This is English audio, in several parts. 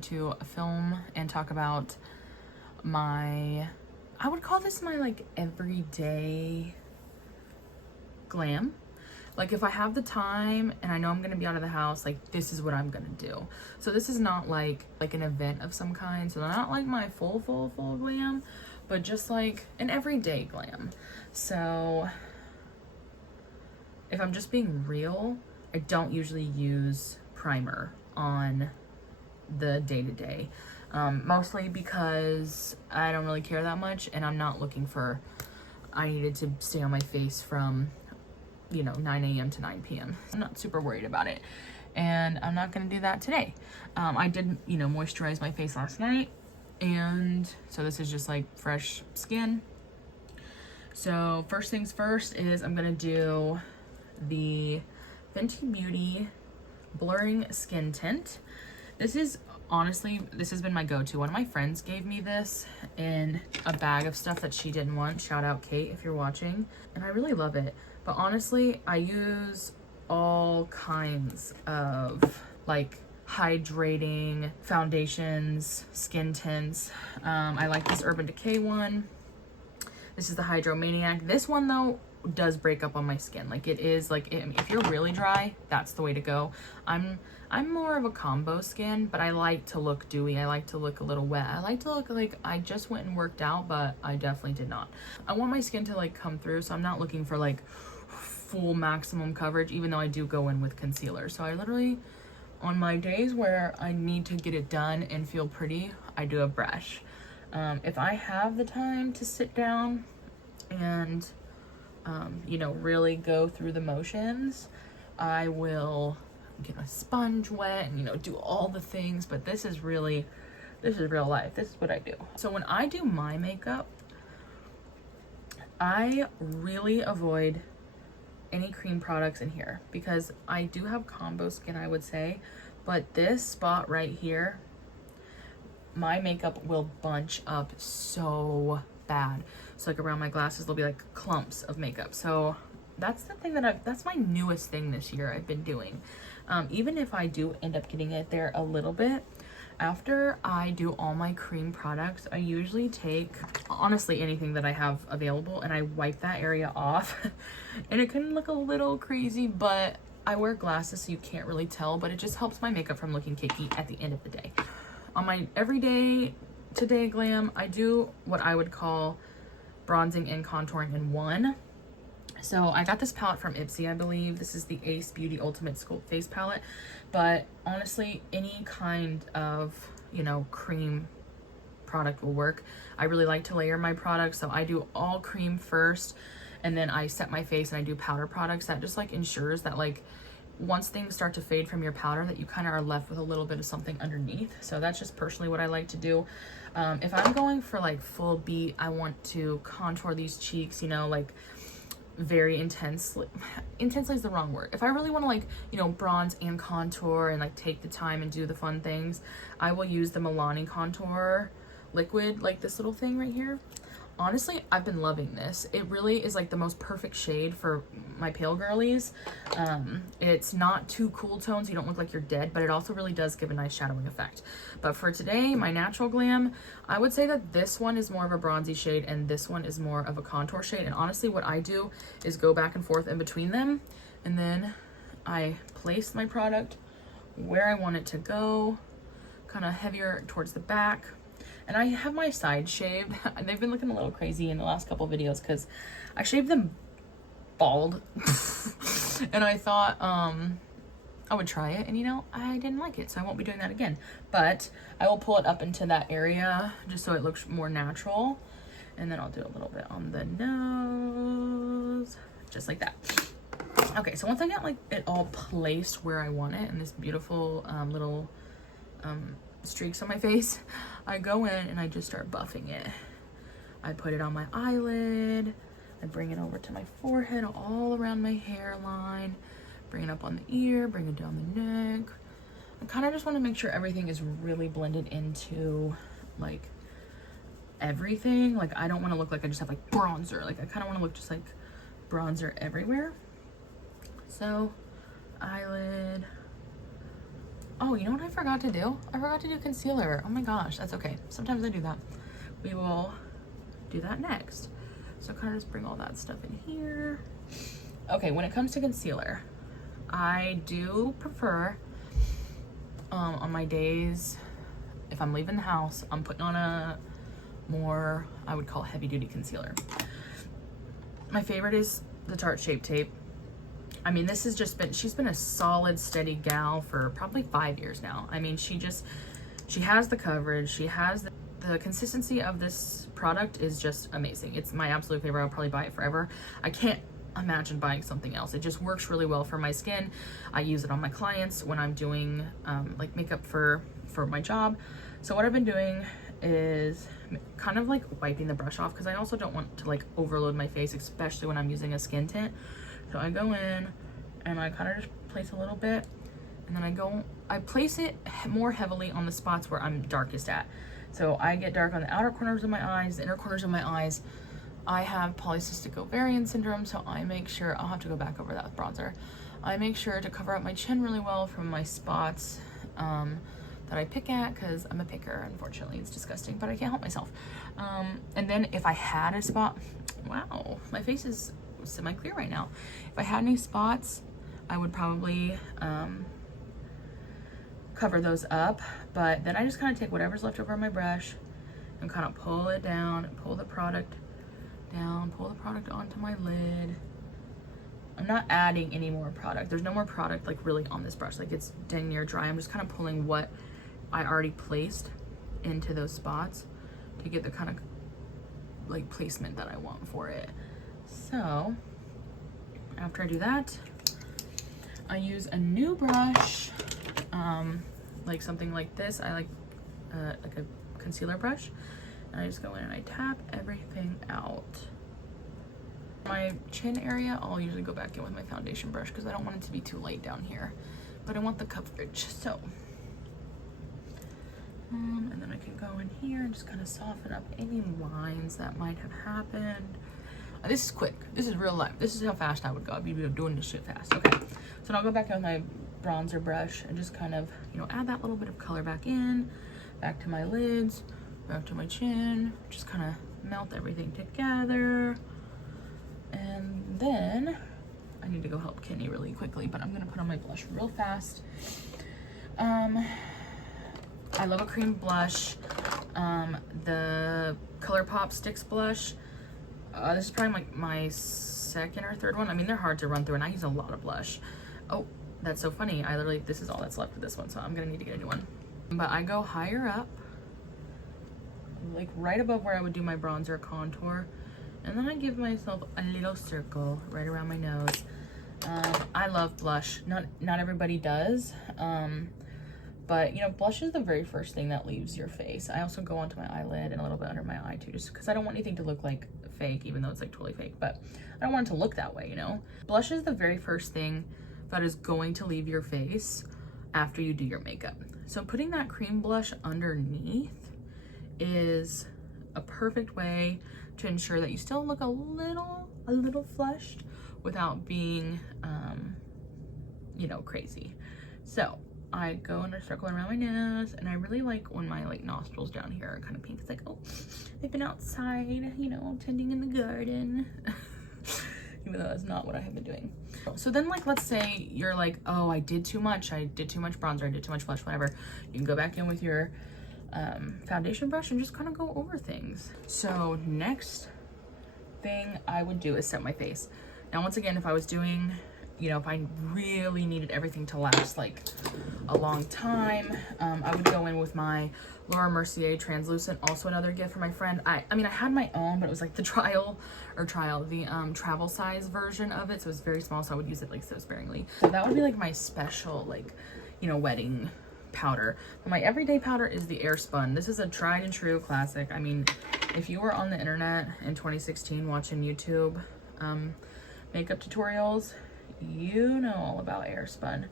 going to film and talk about my, I would call this my like everyday glam. Like if I have the time and I know I'm gonna be out of the house, like this is what I'm gonna do. So this is not like an event of some kind. So not like my full glam, but just like an everyday glam. So if I'm just being real, I don't usually use primer on the day-to-day. Mostly because I don't really care that much and I'm not looking for, I needed to stay on my face from, you know, 9 a.m. to 9 p.m. I'm not super worried about it. And I'm not gonna do that today. I did, you know, moisturize my face last night. And so this is just like fresh skin. So first things first is I'm gonna do the Fenty Beauty Blurring Skin Tint. This is honestly, this has been my go-to. One of my friends gave me this in a bag of stuff that she didn't want. Shout out Kate if you're watching. And I really love it. But honestly, I use all kinds of like hydrating foundations, skin tints. I like this Urban Decay one. This is the Hydromaniac. This one though does break up on my skin. Like it is like, if you're really dry, that's the way to go. I'm more of a combo skin, but I like to look dewy. I like to look a little wet. I like to look like I just went and worked out, but I definitely did not. I want my skin to like come through, so I'm not looking for like full maximum coverage, even though I do go in with concealer. So I literally, on my days where I need to get it done and feel pretty, I do a brush. If I have the time to sit down and you know, really go through the motions, I will get a sponge wet and, you know, do all the things. But this is real life. This is what I do. So when I do my makeup, I really avoid any cream products in here because I do have combo skin, I would say, but this spot right here, my makeup will bunch up so bad. So like around my glasses, there'll be like clumps of makeup. So that's the thing that's my newest thing this year I've been doing. Even if I do end up getting it there a little bit, after I do all my cream products, I usually take, honestly, anything that I have available and I wipe that area off. And it can look a little crazy, but I wear glasses so you can't really tell, but it just helps my makeup from looking cakey at the end of the day. On my everyday today glam, I do what I would call bronzing and contouring in one. So I got this palette from Ipsy, I believe. This is the Ace Beauty Ultimate Sculpt Face Palette. But honestly, any kind of, you know, cream product will work. I really like to layer my products, so I do all cream first, and then I set my face and I do powder products. That just like ensures that like once things start to fade from your powder, that you kind of are left with a little bit of something underneath. So that's just personally what I like to do. If I'm going for like full beat, I want to contour these cheeks, you know, like very intensely is the wrong word. If I really want to like, you know, bronze and contour and like take the time and do the fun things, I will use the Milani contour liquid, like this little thing right here. Honestly, I've been loving this. It really is like the most perfect shade for my pale girlies. It's not too cool tone, so you don't look like you're dead, but it also really does give a nice shadowing effect. But for today, my natural glam, I would say that this one is more of a bronzy shade and this one is more of a contour shade. And honestly, what I do is go back and forth in between them, and then I place my product where I want it to go, kind of heavier towards the back. And I have my sides shaved. They've been looking a little crazy in the last couple of videos because I shaved them bald. And I thought I would try it, and you know, I didn't like it, so I won't be doing that again. But I will pull it up into that area just so it looks more natural. And then I'll do a little bit on the nose, just like that. Okay, so once I get like it all placed where I want it and this beautiful little streaks on my face, I go in and I just start buffing it. I put it on my eyelid, I bring it over to my forehead, all around my hairline, bring it up on the ear, bring it down the neck. I kind of just want to make sure everything is really blended into like everything. Like I don't want to look like I just have like bronzer. Like I kind of want to look just like bronzer everywhere. So eyelid, Oh, you know what I forgot to do? I forgot to do concealer. Oh my gosh, that's okay. Sometimes I do that. We will do that next. So kind of just bring all that stuff in here. Okay, when it comes to concealer, I do prefer on my days, if I'm leaving the house, I'm putting on a more, I would call heavy duty concealer. My favorite is the Tarte Shape Tape. I mean, this has just been, she's been a solid, steady gal for probably 5 years now. I mean, she has the coverage, she has the consistency of this product is just amazing. It's my absolute favorite. I'll probably buy it forever. I can't imagine buying something else. It just works really well for my skin. I use it on my clients when I'm doing like makeup for my job. So what I've been doing is kind of like wiping the brush off, because I also don't want to like overload my face, especially when I'm using a skin tint. So I go in and I kind of just place a little bit, and then I place it more heavily on the spots where I'm darkest at. So I get dark on the outer corners of my eyes, the inner corners of my eyes. I have polycystic ovarian syndrome, so I make sure, I'll have to go back over that with bronzer. I make sure to cover up my chin really well from my spots that I pick at, because I'm a picker, unfortunately. It's disgusting, but I can't help myself. And then if I had a spot, wow, my face is semi-clear right now. If I had any spots, I would probably cover those up, but then I just kind of take whatever's left over on my brush and kind of pull it down, pull the product down, pull the product onto my lid. I'm not adding any more product. There's no more product like really on this brush. Like, it's dang near dry. I'm just kind of pulling what I already placed into those spots to get the kind of like placement that I want for it. So after I do that, I use a new brush, like something like this. I like a concealer brush, and I just go in and I tap everything out. My chin area, I'll usually go back in with my foundation brush because I don't want it to be too light down here, but I want the coverage. So and then I can go in here and just kind of soften up any lines that might have happened. This is quick. This is real life. This is how fast I would go. I'd be doing this shit fast. Okay, so now I'll go back in with my bronzer brush and just kind of, you know, add that little bit of color back in, back to my lids, back to my chin, just kind of melt everything together. And then I need to go help Kenny really quickly, but I'm gonna put on my blush real fast. I love a cream blush. The ColourPop Sticks blush. This is probably like my second or third one. I mean, they're hard to run through, and I use a lot of blush. Oh, that's so funny. This is all that's left of this one, so I'm gonna need to get a new one. But I go higher up, like right above where I would do my bronzer contour, and then I give myself a little circle right around my nose. I love blush. Not everybody does. But you know, blush is the very first thing that leaves your face. I also go onto my eyelid and a little bit under my eye too, just because I don't want anything to look like fake, even though it's like totally fake, but I don't want it to look that way, you know? Blush is the very first thing that is going to leave your face after you do your makeup. So putting that cream blush underneath is a perfect way to ensure that you still look a little flushed without being, you know, crazy. So I go in a circle around my nose, and I really like when my like nostrils down here are kind of pink. It's like, oh, I've been outside, you know, tending in the garden. Even though that's not what I have been doing. So then, like, let's say you're like, oh, I did too much bronzer, I did too much blush, whatever. You can go back in with your foundation brush and just kind of go over things. So next thing I would do is set my face. Now, once again, if I was doing, you know, if I really needed everything to last like a long time, I would go in with my Laura Mercier translucent, also another gift from my friend. I mean, I had my own, but it was like the travel size version of it, so it's very small, so I would use it like so sparingly. So that would be like my special, like, you know, wedding powder. But my everyday powder is the Airspun. This is a tried and true classic. I mean, if you were on the internet in 2016 watching YouTube makeup tutorials, you know all about Airspun.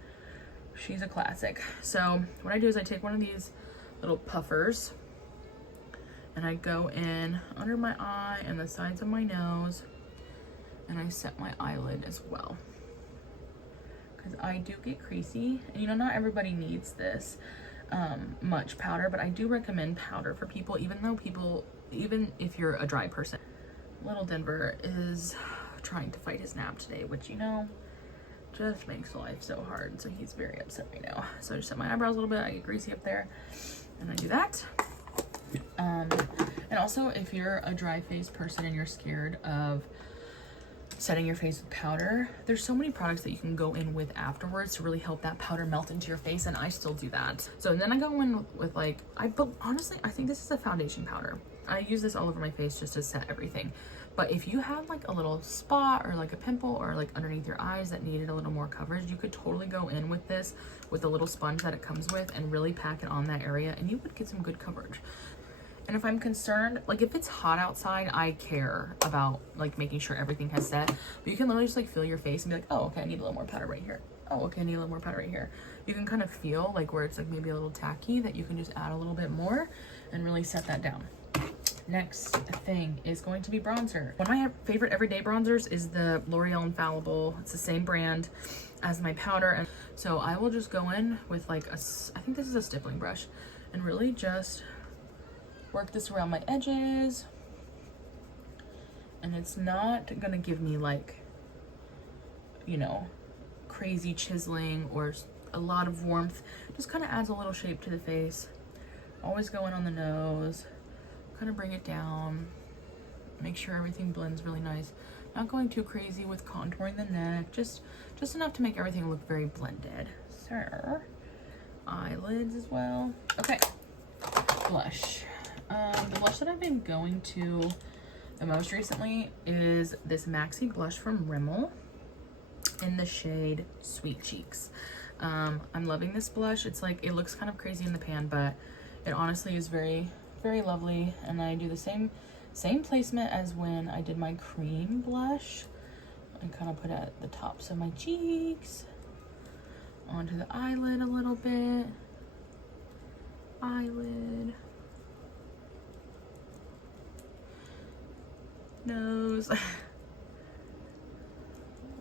She's a classic. So what I do is I take one of these little puffers and I go in under my eye and the sides of my nose, and I set my eyelid as well, because I do get creasy, and you know, not everybody needs this much powder, but I do recommend powder for people, even if you're a dry person. Little Denver is trying to fight his nap today, which, you know, just makes life so hard. So he's very upset right now. So I just set my eyebrows a little bit. I get greasy up there, and I do that. And also, if you're a dry face person and you're scared of setting your face with powder, there's so many products that you can go in with afterwards to really help that powder melt into your face, and I still do that. So then I go in with like, but honestly, I think this is a foundation powder. I use this all over my face just to set everything. But if you have like a little spot or like a pimple or like underneath your eyes that needed a little more coverage, you could totally go in with this with the little sponge that it comes with and really pack it on that area, and you would get some good coverage. And if I'm concerned, like if it's hot outside, I care about like making sure everything has set. But you can literally just like feel your face and be like, oh, okay, I need a little more powder right here. Oh, okay, I need a little more powder right here. You can kind of feel like where it's like maybe a little tacky, that you can just add a little bit more and really set that down. Next thing is going to be bronzer. One of my favorite everyday bronzers is the L'Oreal Infallible. It's the same brand as my powder. And so I will just go in with like I think this is a stippling brush, and really just work this around my edges. And it's not gonna give me like, you know, crazy chiseling or a lot of warmth. Just kind of adds a little shape to the face. Always go in on the nose, kind of bring it down, make sure everything blends really nice. Not going too crazy with contouring the neck, just enough to make everything look very blended. So eyelids as well. Okay, blush. The blush that I've been going to the most recently is this Maxi blush from Rimmel in the shade Sweet Cheeks. I'm loving this blush. It's like, it looks kind of crazy in the pan, but it honestly is very, very lovely. And I do the same placement as when I did my cream blush. I kind of put it at the tops of my cheeks, onto the eyelid a little bit, eyelid, nose, a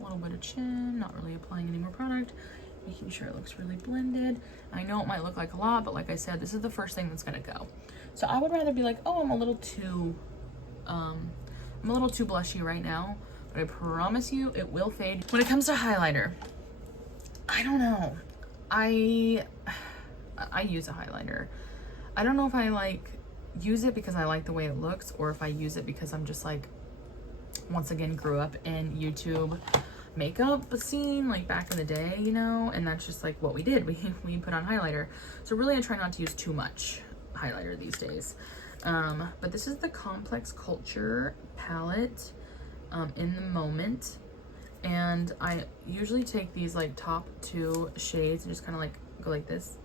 little bit of chin, not really applying any more product, making sure it looks really blended. I know it might look like a lot, but like I said, this is the first thing that's gonna go. So I would rather be like, oh, I'm a little too blushy right now, but I promise you it will fade. When it comes to highlighter, I don't know. I use a highlighter. I don't know if I like use it because I like the way it looks, or if I use it because I'm just like, once again, grew up in YouTube makeup scene like back in the day, you know, and that's just like what we did. We put on highlighter. So really I try not to use too much highlighter these days. But this is the Complex Culture palette in the Moment, and I usually take these like top two shades and just kind of like go like this,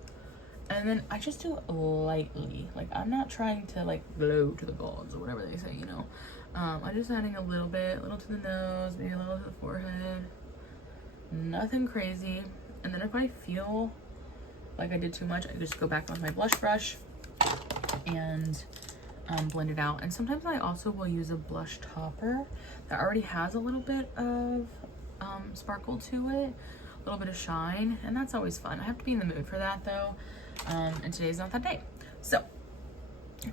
and then I just do it lightly. Like I'm not trying to like glow to the gods or whatever they say, you know. I'm just adding a little to the nose, maybe a little to the forehead, nothing crazy. And then if I feel like I did too much, I just go back on my blush brush and blend it out. And sometimes I also will use a blush topper that already has a little bit of sparkle to it, a little bit of shine, and that's always fun. I have to be in the mood for that though, and today's not that day. So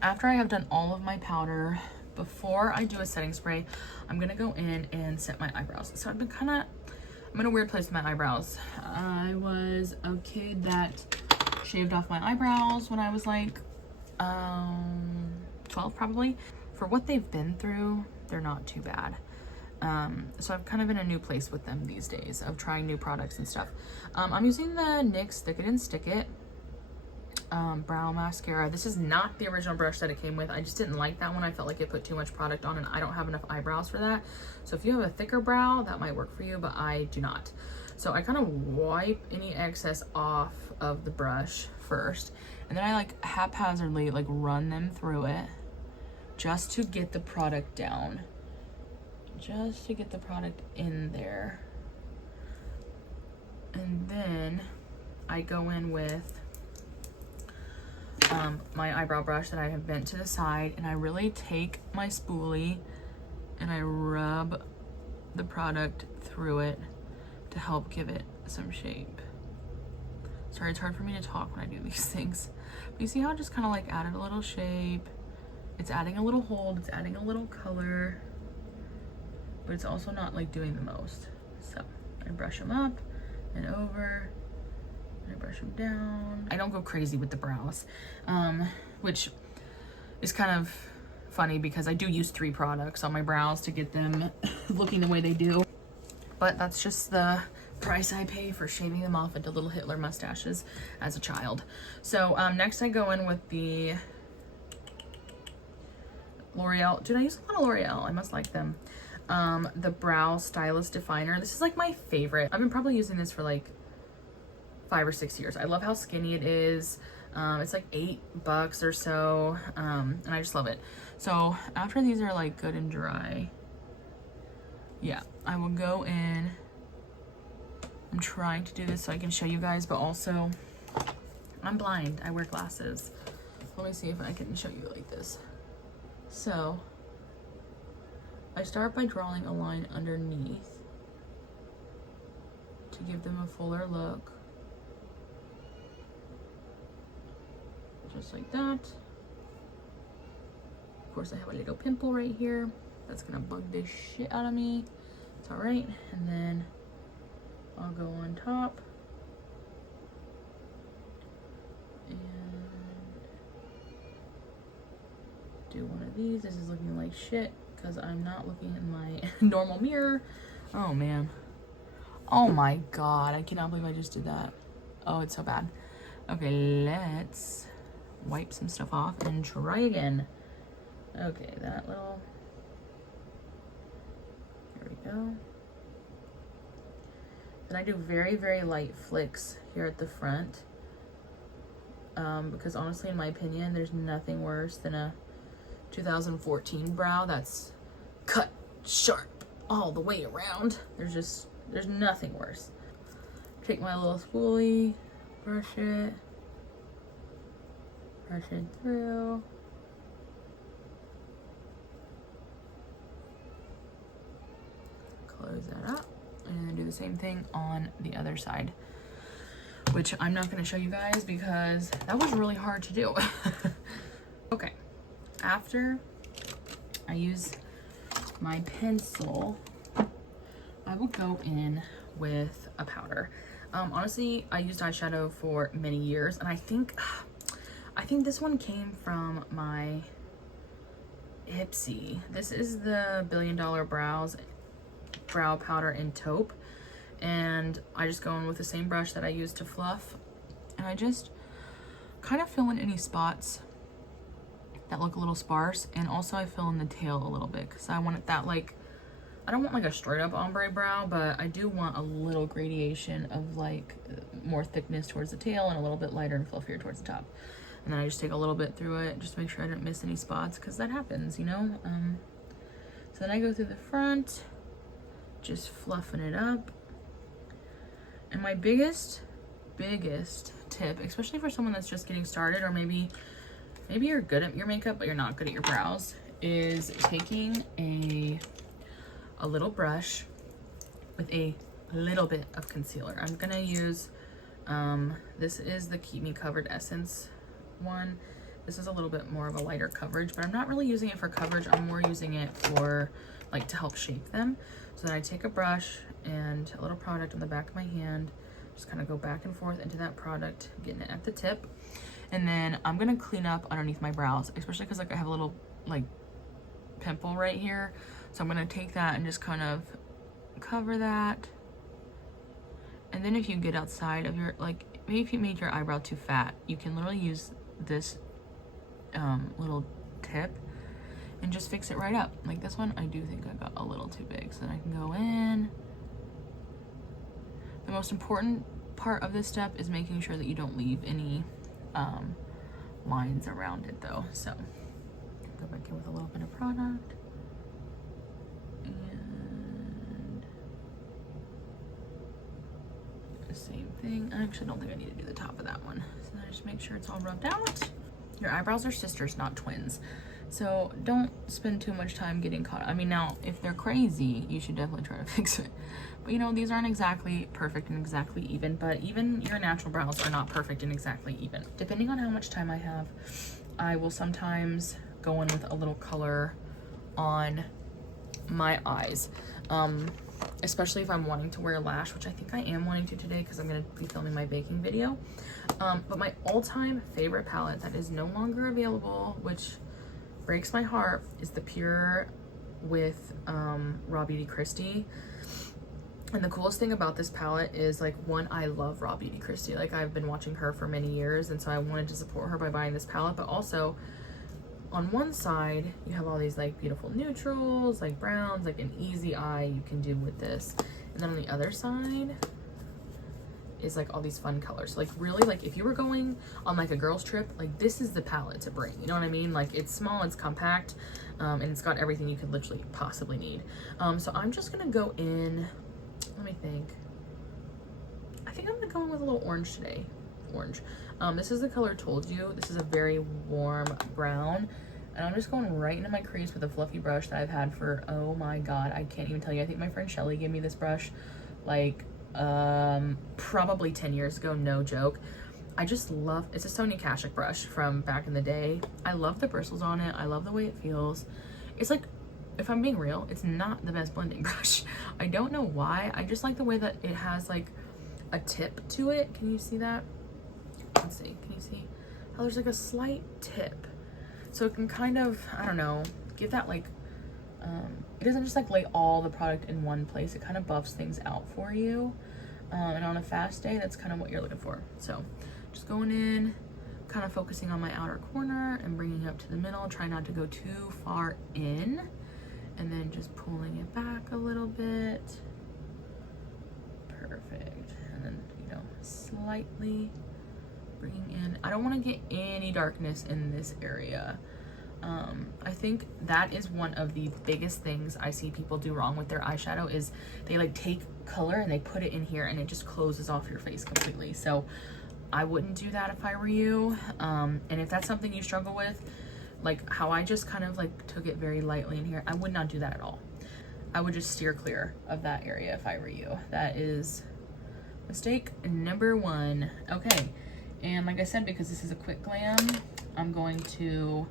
after I have done all of my powder, before I do a setting spray, I'm gonna go in and set my eyebrows. So I'm in a weird place with my eyebrows. I was a kid that shaved off my eyebrows when I was like 12 probably. For what they've been through, they're not too bad. So I'm kind of in a new place with them these days of trying new products and stuff. I'm using the NYX Stick It and Stick It brow mascara. This is not the original brush that it came with. I just didn't like that one. I felt like it put too much product on, and I don't have enough eyebrows for that. So if you have a thicker brow, that might work for you, but I do not. So I kind of wipe any excess off of the brush first, and then I like haphazardly like run them through it just to get the product down, just to get the product in there. And then I go in with my eyebrow brush that I have bent to the side, and I really take my spoolie and I rub the product through it to help give it some shape. Sorry, it's hard for me to talk when I do these things. But you see how it just kind of like added a little shape. It's adding a little hold, it's adding a little color, but it's also not like doing the most. So I brush them up and over, and I brush them down. I don't go crazy with the brows, which is kind of funny because I do use 3 products on my brows to get them looking the way they do. But that's just the price I pay for shaving them off into little Hitler mustaches as a child. So next I go in with the L'Oreal. Dude, I use a lot of L'Oreal. I must like them. The Brow Stylist Definer. This is like my favorite. I've been probably using this for like 5 or 6 years. I love how skinny it is. It's like $8 or so, and I just love it. So after these are like good and dry, yeah, I will go in. I'm trying to do this so I can show you guys, but also I'm blind. I wear glasses. Let me see if I can show you like this. So I start by drawing a line underneath to give them a fuller look. Just like that. Of course, I have a little pimple right here. That's gonna bug the shit out of me. It's all right. And then I'll go on top. And do one of these. This is looking like shit because I'm not looking in my normal mirror. Oh man. Oh my god. I cannot believe I just did that. Oh, it's so bad. Okay, let's wipe some stuff off and try again. Okay, that little, there we go. Then I do very, very light flicks here at the front, because honestly, in my opinion, there's nothing worse than a 2014 brow that's cut sharp all the way around. There's nothing worse. Take my little spoolie, brush it through. Close that up and then do the same thing on the other side, which I'm not going to show you guys because that was really hard to do. Okay, after I use my pencil, I will go in with a powder. Honestly, I used eyeshadow for many years, and I think this one came from my Ipsy. This is the Billion Dollar Brow Powder in Taupe, and I just go in with the same brush that I use to fluff, and I just kind of fill in any spots that look a little sparse, and also I fill in the tail a little bit because I want it that, like, I don't want like a straight up ombre brow, but I do want a little gradation of like more thickness towards the tail and a little bit lighter and fluffier towards the top. And then I just take a little bit through it just to make sure I didn't miss any spots, because that happens, you know. So then I go through the front, just fluffing it up. And my biggest tip, especially for someone that's just getting started, or maybe you're good at your makeup but you're not good at your brows, is taking a little brush with a little bit of concealer. I'm gonna use this is the Keep Me Covered Essence one. This is a little bit more of a lighter coverage, but I'm not really using it for coverage. I'm more using it for like to help shape them. So then I take a brush and a little product on the back of my hand, just kind of go back and forth into that product, getting it at the tip. And then I'm gonna clean up underneath my brows, especially because like I have a little like pimple right here. So I'm gonna take that and just kind of cover that. And then if you get outside of your, like, maybe if you made your eyebrow too fat, you can literally use this little tip and just fix it right up. Like this one, I do think I got a little too big, so then I can go in. The most important part of this step is making sure that you don't leave any lines around it though. So go back in with a little bit of product. And the same thing. I actually don't think I need to do the top of that one. So then I just make sure it's all rubbed out. Your eyebrows are sisters, not twins. So don't spend too much time getting caught. I mean, now, if they're crazy, you should definitely try to fix it. But you know, these aren't exactly perfect and exactly even, but even your natural brows are not perfect and exactly even. Depending on how much time I have, I will sometimes go in with a little color on my eyes. Especially if I'm wanting to wear a lash, which I think I am wanting to today because I'm going to be filming my baking video. But my all-time favorite palette that is no longer available, which breaks my heart, is the Pure with Raw Beauty Kristi. And the coolest thing about this palette is, like, one, I love Raw Beauty Kristi. Like, I've been watching her for many years, and so I wanted to support her by buying this palette. But also, on one side, you have all these, like, beautiful neutrals, like browns, like an easy eye you can do with this. And then on the other side is, like, all these fun colors. Like, really, like, if you were going on, like, a girls trip, like, this is the palette to bring. You know what I mean? Like, it's small, it's compact, and it's got everything you could literally possibly need. So I'm just gonna go in, let me think. I think I'm gonna go in with a little orange today. Orange. This is the color Told You. This is a very warm brown. And I'm just going right into my crease with a fluffy brush that I've had for, oh my god, I can't even tell you. I think my friend Shelly gave me this brush, like, probably 10 years ago, no joke. I just love, it's a Sonia Kashuk brush from back in the day. I love the bristles on it. I love the way it feels. It's like, if I'm being real, it's not the best blending brush. I don't know why. I just like the way that it has, like, a tip to it. Can you see that? Let's see. Can you see how there's, like, a slight tip? So it can kind of, I don't know, give that, like, it doesn't just, like, lay all the product in one place. It kind of buffs things out for you. And on a fast day, that's kind of what you're looking for. So just going in, kind of focusing on my outer corner and bringing it up to the middle. Try not to go too far in. And then just pulling it back a little bit. Perfect. And then, you know, slightly bringing in. I don't want to get any darkness in this area. I think that is one of the biggest things I see people do wrong with their eyeshadow is they, like, take color and they put it in here and it just closes off your face completely. So I wouldn't do that if I were you. And if that's something you struggle with, like how I just kind of, like, took it very lightly in here, I would not do that at all. I would just steer clear of that area if I were you. That is mistake number one. Okay, and like I said, because this is a quick glam, I'm going to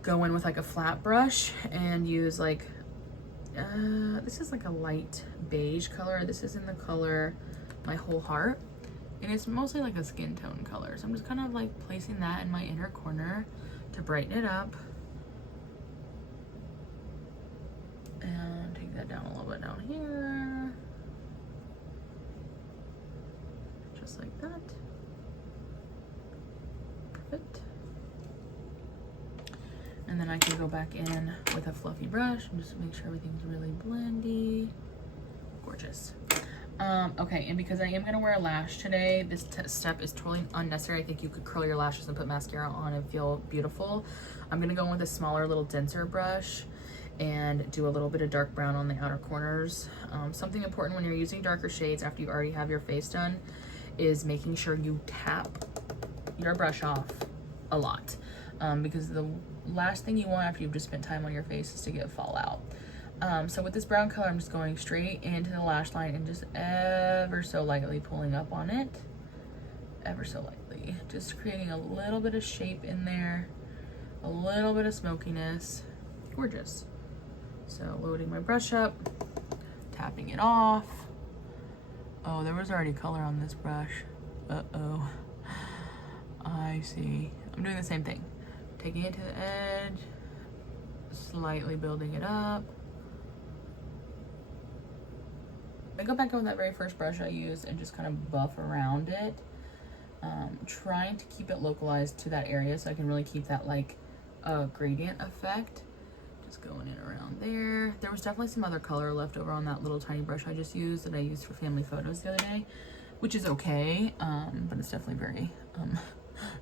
go in with, like, a flat brush and use, like, this is like a light beige color. This is in the color My Whole Heart, and it's mostly like a skin tone color. So I'm just kind of, like, placing that in my inner corner to brighten it up. And take that down a little bit down here. Just like that. Perfect. And then I can go back in with a fluffy brush and just make sure everything's really blendy. Gorgeous. Okay, and because I am gonna wear a lash today, this step is totally unnecessary. I think you could curl your lashes and put mascara on and feel beautiful. I'm gonna go in with a smaller, little denser brush and do a little bit of dark brown on the outer corners. Something important when you're using darker shades after you already have your face done is making sure you tap your brush off a lot. Because the last thing you want after you've just spent time on your face is to get fallout. So with this brown color, I'm just going straight into the lash line and just ever so lightly pulling up on it. Ever so lightly. Just creating a little bit of shape in there. A little bit of smokiness. Gorgeous. So loading my brush up. Tapping it off. Oh, there was already color on this brush. Uh-oh. I see. I'm doing the same thing. Taking it to the edge. Slightly building it up. I go back on that very first brush I used and just kind of buff around it. Trying to keep it localized to that area so I can really keep that, like, gradient effect. Just going in around there. There was definitely some other color left over on that little tiny brush I just used that I used for family photos the other day, which is okay, but it's definitely very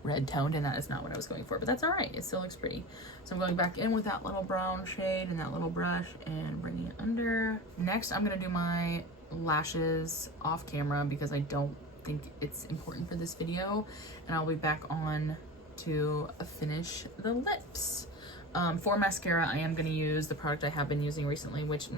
red toned, and that is not what I was going for, but that's all right. It still looks pretty. So I'm going back in with that little brown shade and that little brush and bringing it under. Next, I'm gonna do my lashes off camera because I don't think it's important for this video, and I'll be back on to finish the lips. For mascara, I am going to use the product I have been using recently, which,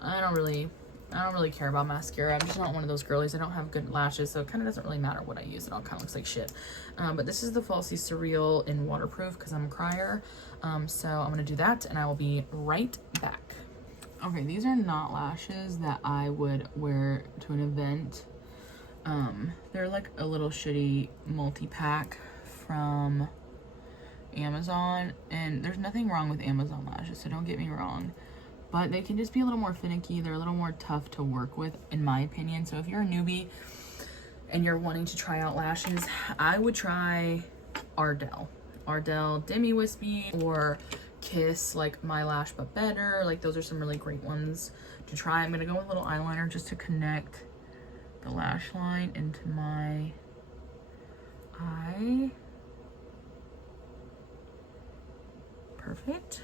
I don't really care about mascara. I'm just not one of those girlies. I don't have good lashes, so it kind of doesn't really matter what I use. It all kind of looks like shit. But this is the Falsy Surreal in waterproof because I'm a crier. So I'm going to do that, and I will be right back. Okay, these are not lashes that I would wear to an event. They're like a little shitty multi-pack from Amazon, and there's nothing wrong with Amazon lashes, so don't get me wrong, but they can just be a little more finicky. They're a little more tough to work with, in my opinion. So if you're a newbie and you're wanting to try out lashes, I would try Ardell Demi Wispy, or Kiss, like My Lash But Better. Like, those are some really great ones to try. I'm gonna go with a little eyeliner just to connect the lash line into my eye. Perfect.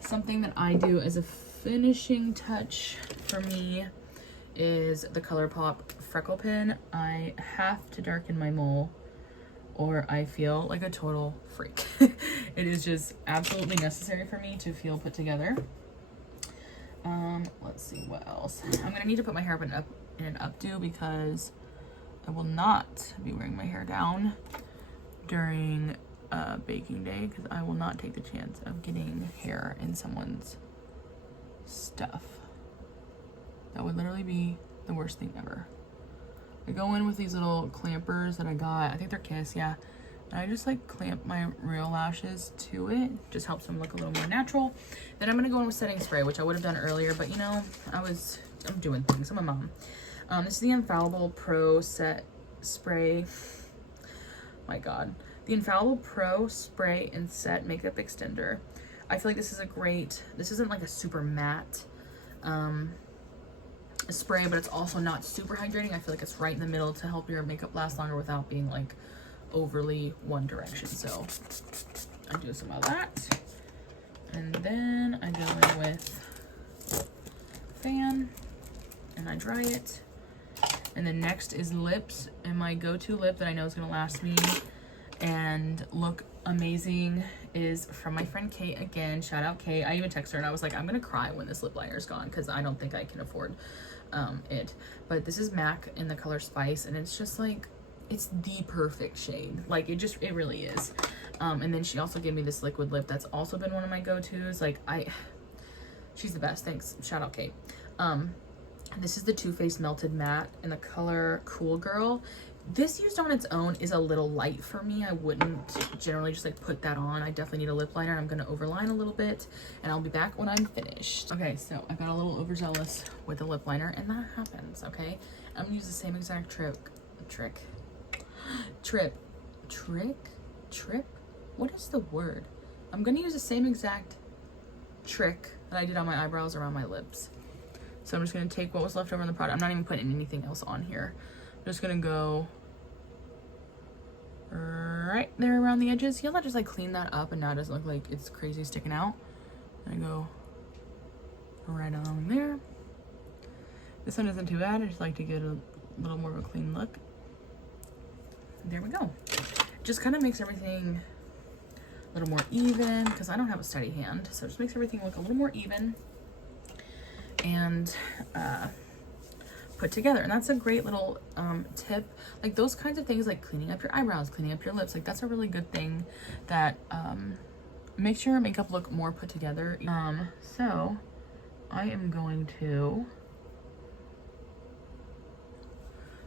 Something that I do as a finishing touch for me is the ColourPop Freckle Pen. I have to darken my mole or I feel like a total freak. It is just absolutely necessary for me to feel put together. Let's see what else. I'm gonna need to put my hair up in an updo because I will not be wearing my hair down during baking day, because I will not take the chance of getting hair in someone's stuff. That would literally be the worst thing ever. I go in with these little clampers that I got. I think they're Kiss, yeah. And I just like clamp my real lashes to it. Just helps them look a little more natural. Then I'm gonna go in with setting spray, which I would have done earlier, but you know, I'm doing things. I'm a mom. This is the Infallible Pro Set Spray. My God. The Infallible Pro Spray and Set Makeup Extender. I feel like this is this isn't like a super matte spray, but it's also not super hydrating. I feel like it's right in the middle to help your makeup last longer without being like overly one direction. So I do some of that. And then I go in with fan and I dry it. And then next is lips, and my go-to lip that I know is gonna last me and look amazing is from my friend Kate. Again, shout out Kate. I even texted her and I was like, I'm gonna cry when this lip liner is gone because I don't think I can afford it. But this is MAC in the color Spice, and it's just like, it's the perfect shade. Like, it really is. And then she also gave me this liquid lip that's also been one of my go-tos. Like, she's the best. Thanks. Shout out Kate. This is the Too Faced Melted Matte in the color Cool Girl. This used on its own is a little light for me. I wouldn't generally just like put that on. I definitely need a lip liner. I'm gonna overline a little bit and I'll be back when I'm finished. Okay, so I got a little overzealous with the lip liner and that happens, okay? I'm gonna use the same exact trick. What is the word? I'm gonna use the same exact trick that I did on my eyebrows around my lips. So I'm just gonna take what was left over in the product. I'm not even putting anything else on here. I'm just gonna go right there around the edges. You'll just like clean that up and now it doesn't look like it's crazy sticking out. And I go right along there. This one isn't too bad. I just like to get a little more of a clean look. There we go. Just kind of makes everything a little more even because I don't have a steady hand. So it just makes everything look a little more even and put together. And that's a great little tip. Like those kinds of things, like cleaning up your eyebrows, cleaning up your lips, like that's a really good thing that makes your makeup look more put together. So I am going to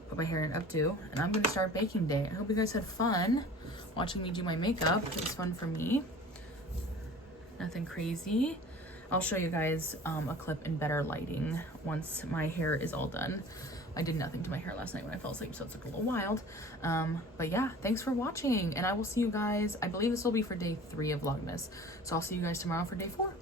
put my hair in an updo and I'm going to start baking day. I hope you guys had fun watching me do my makeup. It was fun for me. Nothing crazy. I'll show you guys a clip in better lighting once my hair is all done. I did nothing to my hair last night when I fell asleep, so it's like a little wild. But yeah, thanks for watching, and I will see you guys. I believe this will be for day 3 of Vlogmas, so I'll see you guys tomorrow for day 4.